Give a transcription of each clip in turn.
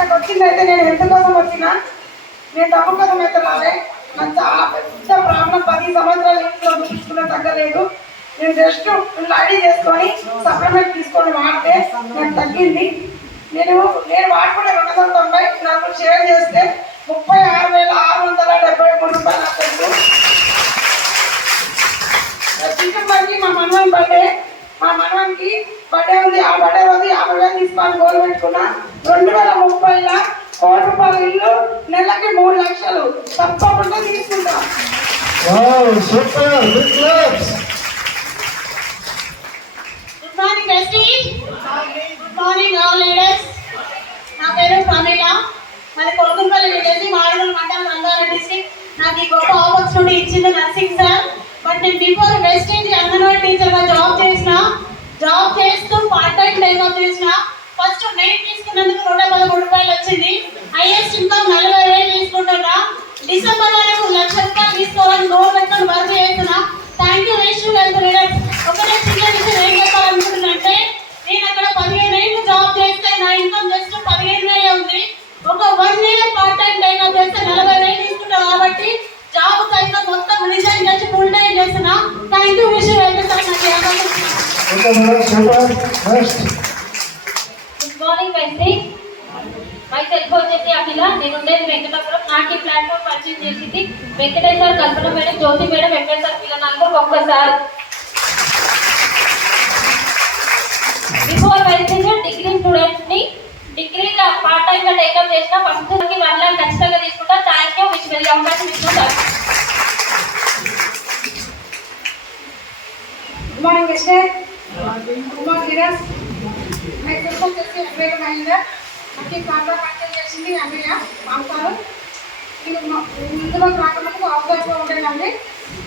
ఇక్కడికి వచ్చిందైతే నేను హెల్త్ కోసం వచ్చిన నేను డబ్బు కోసం అయితే రాలే నాకు చాలా పెద్ద ప్రాబ్లం పది సంవత్సరాలు ఇంట్లో చూసుకున్న తగ్గలేదు నేను జస్ట్ ఐడి చేసుకొని సప్లిమెంట్ తీసుకొని వాడితే నాకు తగ్గింది. నేను నేను వాడుకునే రెండు వందల తొంభై నాకు షేర్ చేస్తే ముప్పై ఆరు వేల ఆరు వందల డెబ్బై మూడు రూపాయలు నాకు తెలుసు. బట్టి మా మనవన్ బర్త్డే మా మనవన్కి బర్త్డే ఉంది. ఆ బర్త్డే రోజు యాభై వేలు తీసుకోవాలి గోలు పెట్టుకున్నా. రెండు వేల ముప్పైలో కోటి రూపాయల ఇల్లు నెలకి మూడు లక్షలు. తప్పకుండా తీసుకుంటా! Good morning Vestige good morning all leaders నా పేరు ప్రమీల. మరి కొడుకుపల్లి విలేజ్ మాడుగుల మండలం రంగారెడ్డి డిస్ట్రిక్ట్ నాకు ఈ గొప్ప ఆపర్చునిటీ ఇచ్చింది నర్సింగ్ సార్. బట్ నేను బిఫోర్ వెస్టీజ్ అంగన్వాడీ టీచర్గా జాబ్ చేసిన జాబ్ చేస్తూ పార్ట్ టైం లేదో చేసిన ఫస్ట్ నేను తీసుకున్నందుకు నూట పదమూడు రూపాయలు వచ్చింది. హైయెస్ట్ ఇన్కమ్ నలభై వేలు తీసుకుంటున్నా. డిసెంబర్ వరకు లక్ష రూపాయలు తీసుకోవాలని గోల్ పెట్టుకొని వర్క్ చేస్తున్నా. Thank you waste wealth leaders ఒకటే చిన్న విషయం ఏం చెప్పాలనుకుంటున్నానంటే నేను అక్కడ పదిహేను ఏళ్ళు జాబ్ చేస్తే నా ఇన్కమ్ జస్ట్ పదిహేను వేలే ఉంది ఒక one year part time time చేస్తే నలభై వేలు తీసుకుంటా కాబట్టి జాబ్ కైనా మొత్తం రిజైన్ చేసి ఫుల్ టైం చేస్తున్నా థ్యాంక్ యూ విషయం వెళ్తే సార్ నాకు ఈ అవకాశం ఇచ్చినందుకు. Good morning Venky myself వచ్చేసి అఖిల నేను ఉండేది వెంకటాపురం. నాకు ఈ ప్లాట్ఫామ్ పరిచయం చేసింది వెంకటేశ్వర కల్పన మేడం జ్యోతి మేడం వెంకటేశ్వర వీళ్ళ నలుగురు ఒక్కసారి. బిఫోర్ వెళ్తే డిగ్రీ స్టూడెంట్స్ని డిగ్రీ పార్ట్ టైం గా టేకప్ చేసిన ఫస్ట్కి వన్ లాక్ ఖచ్చితంగా తీసుకుంటా. థ్యాంక్ యూ మీకు వెళ్ళి అవకాశం ఇస్తున్నారు good morning mister good morning వచ్చేసి నాకు ఈ కార్లో చేసింది అన్నయ్య మామతారు నేను మా- రాకముందుకు అవకాశం ఉండేదండి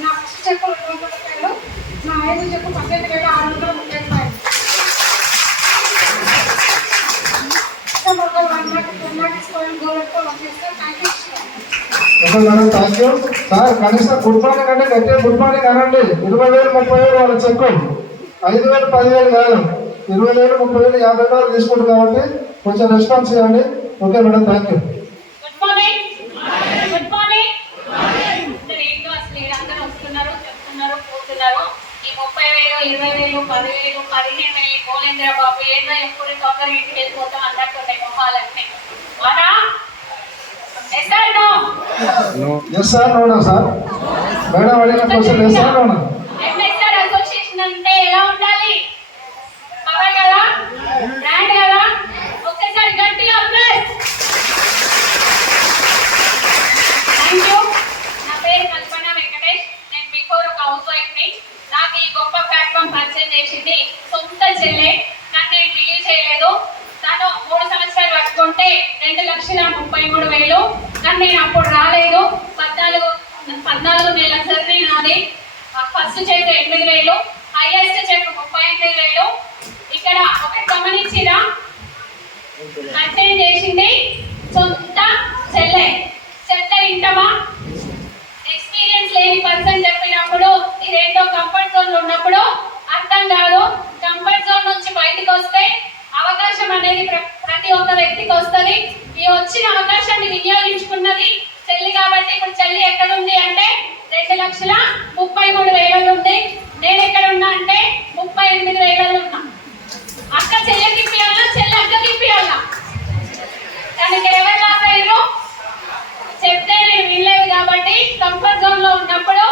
నా ఫస్ట్ చెప్పు రెండు వందల రూపాయలు నా ఐదు చెప్పు పద్దెనిమిది వేల ఆరు వందల ముప్పై రూపాయలు థ్యాంక్ యూ మేడం సార్ కనీసం గుడ్ మార్నింగ్ అంటే గట్టిగా గుడ్ మార్నింగ్ అనండి. ఇరవై వేలు ముప్పై వేలు వాళ్ళ చెక్కు. ఐదు వేలు పదివేలు కాదు. ఇరవై వేలు ముప్పై వేలు యాభై వేలు తీసుకుంటారు కాబట్టి కొంచెం రెస్పాన్స్ ఇవ్వండి. ఓకే మేడం థ్యాంక్ యూ ముప్పై వేలు ఇరవై వేలు పదివేలు పదిహేను వేలు బాబు ఏందో ఎప్పుడు తొందర ఇంటికి వెళ్ళిపోతాం మొహాలన్నీ. అవునా yes no? Sir sir. Madam అడిగిన క్వశ్చన్ ఎస్ సార్ అసోసియేషన్ అంటే ఎలా ఉండాలి? పవర్ కదా? బ్రాండ్ కదా? ఒక్కసారి గట్టిగా ప్లస్ థ్యాంక్ యూ. నా పేరు కల్పన వెంకటేష్. నేను బిఫోర్ ఒక హౌస్ వైఫ్ని నాకు ఈ గొప్ప ప్లాట్ఫామ్ పరిచయం చేసింది సొంత చెల్లె. నన్ను నేను రిలీవ్ చేయలేదు. తను మూడు సంవత్సరాలు పట్టుకుంటే రెండు లక్షల ముప్పై మూడు వేలు. కానీ నేను అప్పుడు రాలేదు. పద్నాలుగు పద్నాలుగు నెలల సర్వీ నాది. ఫస్ట్ చెక్ ఎనిమిది వేలు. హైయెస్ట్ చెక్ ముప్పై ఎనిమిది వేలు ఇక్కడ ఒకటి గమనించిరా అంటే చేసింది సొంత చెల్లె. చెత్త ఇంటమా ఎక్స్పీరియన్స్ లేని పర్సన్ చెప్పినప్పుడు ఇదేంటో కంఫర్ట్ జోన్ ఉన్నప్పుడు అర్థం కాదు. కంఫర్ట్ జోన్ నుంచి బయటకు వస్తే అవకాశం అనేది ప్ర- ప్రతి ఒక్క వ్యక్తికి వస్తుంది. ఈ వచ్చిన అవకాశాన్ని వినియోగించుకున్నది చెల్లి కాబట్టి ఇప్పుడు చెల్లి ఎక్కడ ఉంది అంటే రెండు లక్షల ముప్పై మూడు వేలలో ఉంది నేను ఎక్కడ ఉన్నా అంటే ముప్పై ఎనిమిది వేలలో ఉన్నా అక్క చెల్లెకి ఇప్పియాలా చెల్లి అక్కకి ఇప్పియాలా కానీ ఇక్కడ ఎవరు లాస్ అయ్యారు చెప్తే నేను వినలేదు కాబట్టి కంఫర్ట్ జోన్లో ఉన్నప్పుడు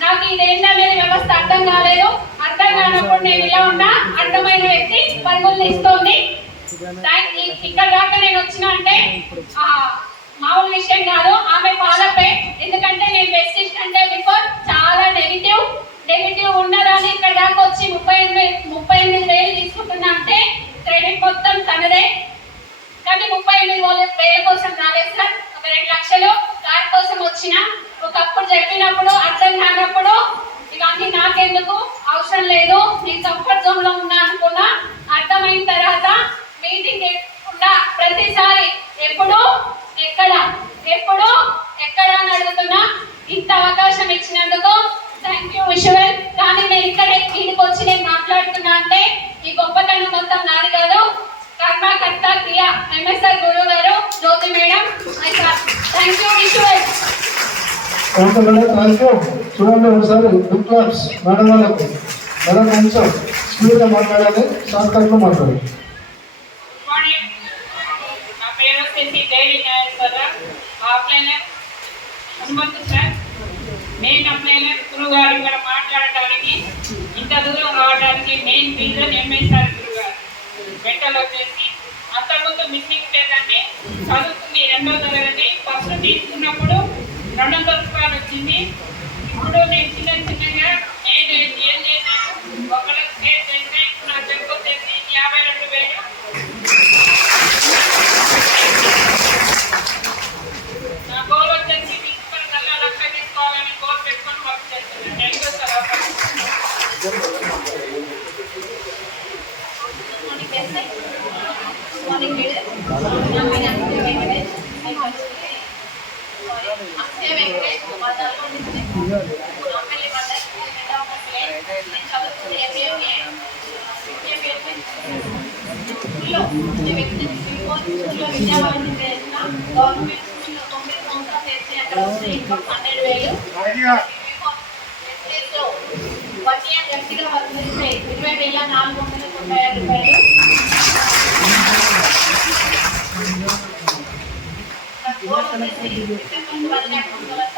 నాకు ఇదేంటనేది వ్యవస్థ అర్థం కాలేదు అర్థం కానప్పుడు నేను ఇలా ఉన్నా అర్థమైన వ్యక్తి పరుగులు ఇస్తోంది ఇక్కడ దాకా నేను వచ్చిన అంటే మామూలు విషయం కాదు ఆమె పాలపై. ఎందుకంటే నేను వెస్టిస్ట్ అంటే బిఫోర్ చాలా నెగిటివ్ నెగిటివ్ ఉన్నదాన్ని ఇక్కడ దాకా వచ్చి ముప్పై ఎనిమిది ముప్పై ఎనిమిది వేలు తీసుకుంటున్నా అంటే క్రెడిట్ మొత్తం తనదే. కానీ ముప్పై ఎనిమిది వేల వేల కోసం రాలేదు సార్. ఒక రెండు లక్షలు కార్ కోసం వచ్చిన. ఒకప్పుడు చెప్పినప్పుడు అర్థం కానప్పుడు ఇవన్నీ నాకెందుకు? అవసరం లేదు. నేను కంఫర్ట్ జోన్లో ఉన్నా అనుకున్నా అర్థమైన తర్వాత మీటింగ్ ఎక్కకుండా ప్రతిసారి ఎప్పుడు ఎక్కడ ఎప్పుడు ఎక్కడ అని అడుగుతున్నా ఇంత అవకాశం ఇచ్చినందుకు థ్యాంక్ యూ విశ్వల్ కానీ నేను ఇక్కడ వీడికి వచ్చి నేను మాట్లాడుతున్నా అంటే ఈ గొప్పతనం మొత్తం నాది కాదు. కర్మకర్త క్రియ ఎంఎస్ఆర్ గురువు గారు Jyothi madam thank you visual చూడండి ఒకసారి బిగ్ క్లాప్స్ మేడం వాళ్ళకు మేడం కొంచెం స్పీడ్గా మాట్లాడాలి షార్ట్ మాట్లాడాలి. సార్. మెయిన్ అప్లైన్ గురువు గారు ఇక్కడ మాట్లాడటానికి ఇంత దూరం రావడానికి మెయిన్ రీజన్ ఎంఎస్ఆర్ గురువు గారు మెంటల్ వచ్చేసి అంతకుముందు మిస్సింగ్ ఉండేదాన్ని చదువుతుంది రెండో తరగతి ఫస్ట్ తీసుకున్నప్పుడు రెండు వందల రూపాయలు వచ్చింది. ఇప్పుడు నేను చిన్న చిన్నగా నేను ఏం చేశాను? యాభై రెండు వేలు నా గోల్ వచ్చేసి ప్రిన్సిపల్ కల్లా లక్ష తీసుకోవాలని గోల్ పెట్టుకొని వర్క్ చేస్తున్నాను thank you sir morning leader నా పేరు అక్షయ వెంకటేష్ నేను వచ్చి సారీ అక్షయ వెంకటేష్ బజార్లో డిస్ట్రిక్ట్ గురంపల్లి బజార్ రెండవ బస్సులే నేను చదువుతుంది ఎంబీఏ స్కూల్లో స్కూల్లో విద్యాభారతి చేసిన గవర్నమెంట్ స్కూల్లో తొమ్మిది సంవత్సరాలు చేసి అక్కడ వచ్చిన ఇన్కమ్ హండ్రెడ్ వేలు ఎస్టేట్లో వడ్డీ అండ్ ఎఫ్టీగా వర్క్ చేస్తే ఇరవై వేల నాలుగు వందల తొంభై ఆరు రూపాయలు మార్నింగ్ మార్నింగ్ ప్రెసిడెంట్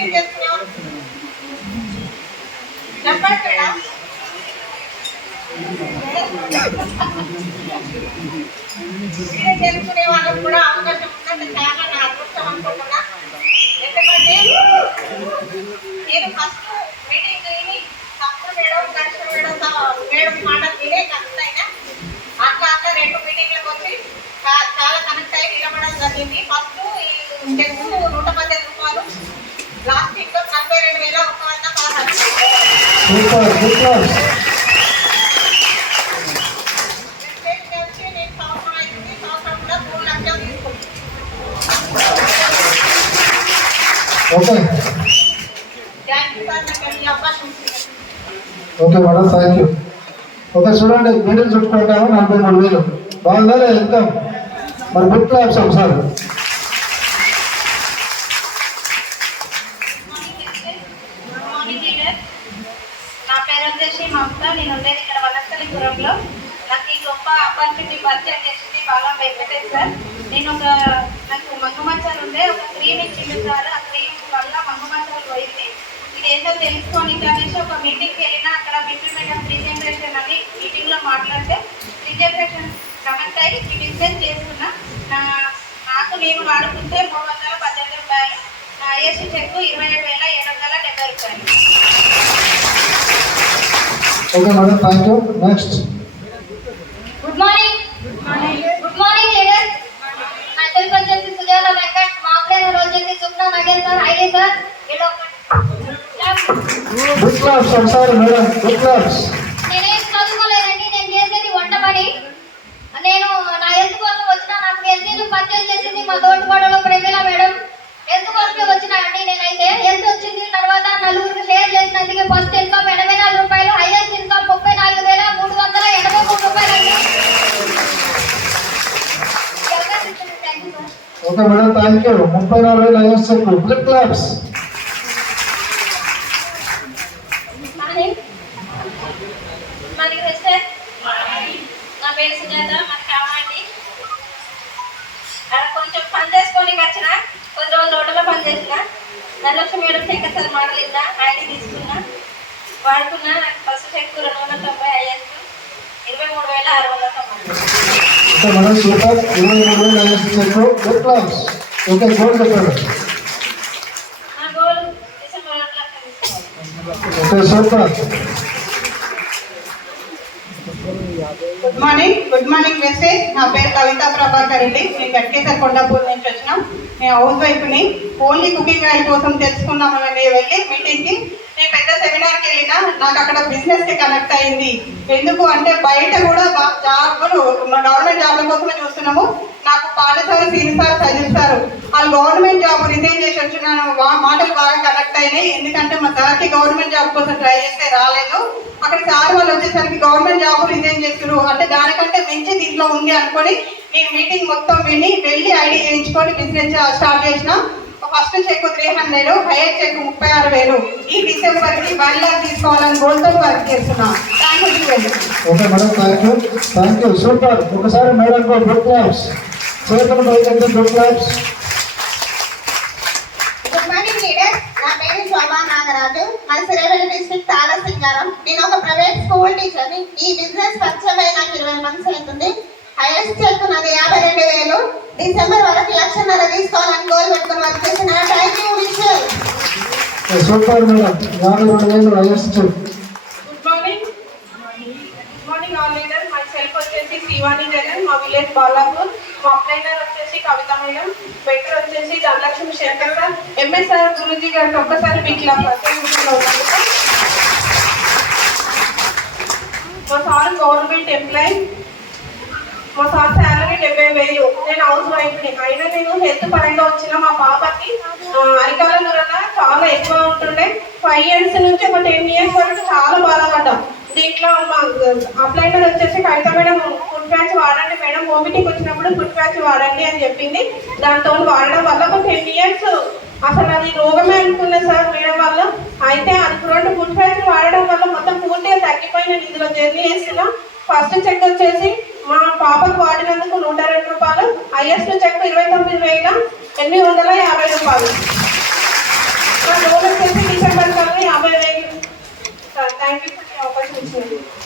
ఉన్నారు ఇలా మేడం తెలుసుకునే వాళ్ళకు కూడా అవకాశం ఉన్నది చాలా నా అదృష్టం అనుకుంటున్నా ఎందుకంటే నేను ఫస్ట్ మీటింగ్ విని తప్పుడు మేడం దర్శన మేడం మేడం మాట వినే కనెక్ట్ అయినా అట్లా అట్లా రెండు మీటింగ్లకు వచ్చి చాలా కనెక్ట్ అయ్యి నిలబడడం జరిగింది ఫస్ట్ ఈ చెక్కు నూట పద్దెనిమిది రూపాయలు లాస్ట్ ఇంట్లో నలభై రెండు వేల ఒక వంద పదహారు సూపర్ బిగ్ క్లాప్స్ స్టేట్ నుంచి నేను సంవత్సరం అయింది సంవత్సరం కూడా మూడు లక్షలు తీసుకుంటాను ఓకే థ్యాంక్ యూ సార్ నాకు ఈ అవకాశం ఇచ్చింది okay madam thank you okay చూడండి మీడియం చుట్టుకుంటాము నలభై మూడు వేలు బాగుందా లేదా ఇన్కమ్ మరి బిగ్ క్లాప్స్ ఒకసారి మార్నింగ్ లీడర్ నా పేరు వచ్చేసి మమత నేను ఉండేది ఇక్కడ వనస్థలిపురంలో నాకు ఈ గొప్ప ఆపర్చునిటీ పరిచయం చేసింది బాగా వెంకటేష్ సార్ నేను ఒక నాకు మంగుమచ్చలు ఉండే ఒక క్రీమ్ ఇచ్చింది సార్. ఆ క్రీమ్ వల్ల మంగుమచ్చలు పోయింది. ఇది ఏంటో తెలుసుకొని అనేసి ఒక మీటింగ్కి వెళ్ళినా అక్కడ బిపి మేడం ప్రిజెంటేషన్ అని. మీటింగ్లో మాట్లాడితే ప్రిజెంటేషన్ కనెక్ట్ అయ్యి ఈ బిజినెస్ చేస్తున్నా. నా నాకు నేను వాడుకుంటే మూడు వందల పద్దెనిమిది రూపాయలు. నా ఐఎస్సి చెక్ ఇరవై ఏడు వేల ఏడు వందల డెబ్బై రూపాయలు. Okay madam thank you next good morning good morning leader నా తెలుగు వచ్చేసి సుజాత వెంకట్ మాట్లాడిన రోజు వచ్చేసి Supna Nagen sir ID sir వీళ్ళు క్లాప్స్ ఒకసారి మేడం క్లాప్స్ నేనేం చదువుకోలేదండి నేను చేసేది వంట పని నేను నా హెల్త్ కోసం వచ్చిన నాకు హెల్త్ పర్చేజ్ చేసింది మా ప్రమిళ మేడం. హెల్త్ కోసమే నేనైతే. హెల్త్ వచ్చింది తర్వాత నలుగురికి షేర్ చేసినందుకు ఫస్ట్ ఇన్కమ్ ఎనభై నాలుగు రూపాయలు హైయెస్ట్ ఇన్కమ్ ముప్పై నాలుగు వేల మూడు వందల ఎనభై మూడు రూపాయలు ఓకే మేడం థ్యాంక్ యూ ముప్పై నాలుగు వేలు క్లాప్స్ మార్నింగ్ మార్నింగ్ సిస్టర్ నా పేరు సుజాత మరి కావాలి అక్కడ కొంచెం చేసుకొని వచ్చిన కొద్ది రోజులు హోటల్లో పని చేసిన Dhanalakshmi madam Shankar sir model ఇద్దా ID తీసుకున్నా వాడుకున్నా నాకు ఫస్ట్ చెక్ రెండు వందల తొంభై ఐఎస్ ఇరవై మూడు వేల ఆరు వందల తొంభై. సూపర్ ఇరవై మూడు వేలు ఓకే గోల్ తీసుకోవాలి okay super. Good morning good morning message నా పేరు కవిత ప్రభాకర్ రెడ్డి నేను గట్కేసర్ కొండాపూర్ నుంచి వచ్చినాం. నేను హౌస్ వైఫ్ని ఓన్లీ కుకింగ్ ఆయిల్ కోసం తెలుసుకున్నామని వెళ్ళి మీటింగ్కి నేను పెద్ద సెమినార్కి వెళ్ళినా నాకు అక్కడ బిజినెస్కి కనెక్ట్ అయింది. ఎందుకు అంటే బయట కూడా జాబ్ గవర్నమెంట్ జాబ్ల కోసమే చూస్తున్నాము. నాకు పాలసారు senior sir government job resign చేసి వచ్చినాను మాటలు బాగా కనెక్ట్ అయినాయి. ఎందుకంటే మా సార్కి గవర్నమెంట్ జాబ్ కోసం ట్రై చేస్తే రాలేదు. అక్కడ సార్ వాళ్ళు వచ్చేసరికి గవర్నమెంట్ జాబ్ రిజైన్ చేస్తున్నారు అంటే దానికంటే మించి దీంట్లో ఉంది అనుకొని నేను మీటింగ్ మొత్తం విని వెళ్ళి ఐడి చేయించుకొని బిజినెస్ స్టార్ట్ చేసిన. First check three hundred higher check ముప్పై ఆరు వేలు. ఈ డిసెంబర్కి వన్ లాక్ తీసుకోవాలని గోల్తో వర్క్ చేస్తున్నా. Okay madam thank you thank you super. ఒకసారి మేడం గుడ్ క్లాప్స్ చేతులు పైకి good claps good morning leader నా పేరు శోభా మన మా సిరేవెల్లి డిస్ట్రిక్ట్ తాళ సింగారం నేను ఒక ప్రైవేట్ స్కూల్ టీచర్ని ఈ బిజినెస్ పరిచయం నాకు ఇరవై మంత్స్ అవుతుంది. హైయెస్ట్ చెక్ యాభై రెండు వేలు. డిసెంబర్ వరకు లక్షన్నర తీసుకోవాలని గోల్ పెట్టుకుని వర్క్ చేసిన థ్యాంక్ యూ సూపర్ మేడం. యాభై రెండు వేలు highest good morning good morning all leader myself వచ్చేసి శివాని జగన్ మా విలేజ్ బాలాపూర్ మా అప్లైనర్ వచ్చేసి కవిత మేడం బెటర్ వచ్చేసి Dhanalakshmi Shekar sir M S R Guruji గారికి ఒక్కసారి మీకు ఇలా మా సార్ గవర్నమెంట్ ఎంప్లాయీ. మా సార్ శాలరీ డెబ్బై వేలు. నేను హౌస్ వైఫ్ని. అయినా నేను హెల్త్ పరంగా వచ్చిన మా పాపకి ఆ, అరికాల దూరన చాలా ఎక్కువ ఉంటుండే. ఫైవ్ ఇయర్స్ నుంచి ఒక టెన్ ఇయర్స్ వరకు చాలా బాధపడ్డాం. దీంట్లో మా అప్లైనర్ వచ్చేసి కవిత మేడం ఫుడ్ ప్యాచ్ వాడండి మేడం. ఓమిటింగ్ వచ్చినప్పుడు ఫుడ్ ప్యాచ్ వాడండి అని చెప్పింది. దాంతో వాడడం వల్ల ఒక టెన్ ఇయర్స్ అసలు అది రోగమే అనుకున్నా సార్ మేడం వల్ల అయితే అది రెండు ఫుడ్ ప్యాచ్ వాడడం వల్ల మొత్తం పూర్తిగా తగ్గిపోయిన ఇందులో జర్నీ చేస్తున్నాం. ఫస్ట్ చెక్ వచ్చేసి మా పాపకు వాడినందుకు నూట రెండు రూపాయలు. హైయెస్ట్ చెక్ ఇరవై తొమ్మిది వేల ఎనిమిది వందల యాభై రూపాయలు. మా లోన్ వచ్చేసి డిసెంబర్ కల్లా యాభై వేలు. సార్ థ్యాంక్ యూ ఫర్ అవకాశం ఇచ్చినందుకు